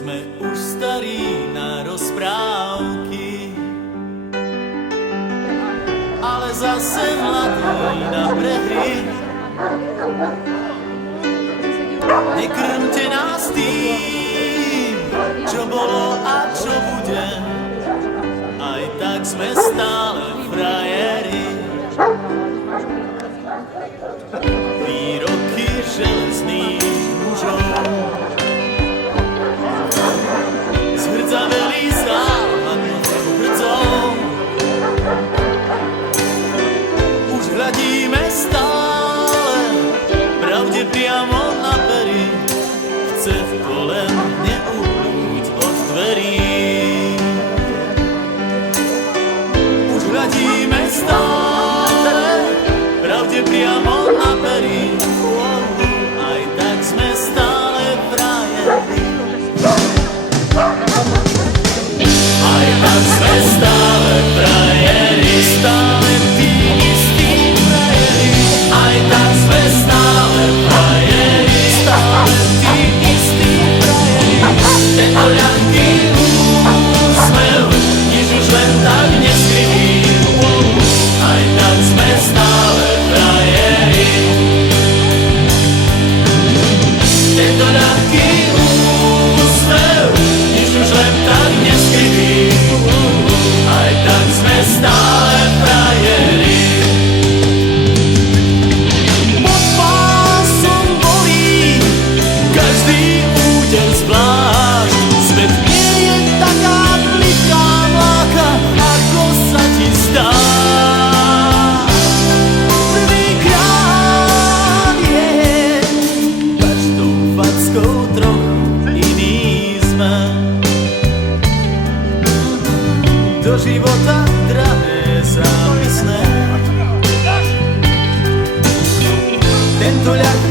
Sme už starí na rozprávky, ale zase mladí na prehry. Nekrmte nás tým, čo bolo a čo bude, aj tak sme stále frajeri. Výroky železných mužov zhrdzaveli záhadnou hrdzou. Už hľadíme stále pravde priamo na pery, chce v kolem neuhnúť od dverí. Už hľadíme stále pravde priamo na pery, aj tak sme stále frajeri. Aj tak sme stále frajeri, stále tí istí frajeri. Aj tak sme stále frajeri, stále tí istí frajeri. Tento ľahký úsmev nič už len tak neskriví. Aj tak sme stále frajeri. Tento ľahký úsmev nič už len tak neskriví. Aj tak sme stále frajeri. Pod pásom bolí každý úder zvlášť. Svet nie je taká pliká mláka, ako sa ti zdá. Prvýkrát je každou fackou trochu iný sme. Do života drahé zápisné. Tento ľahký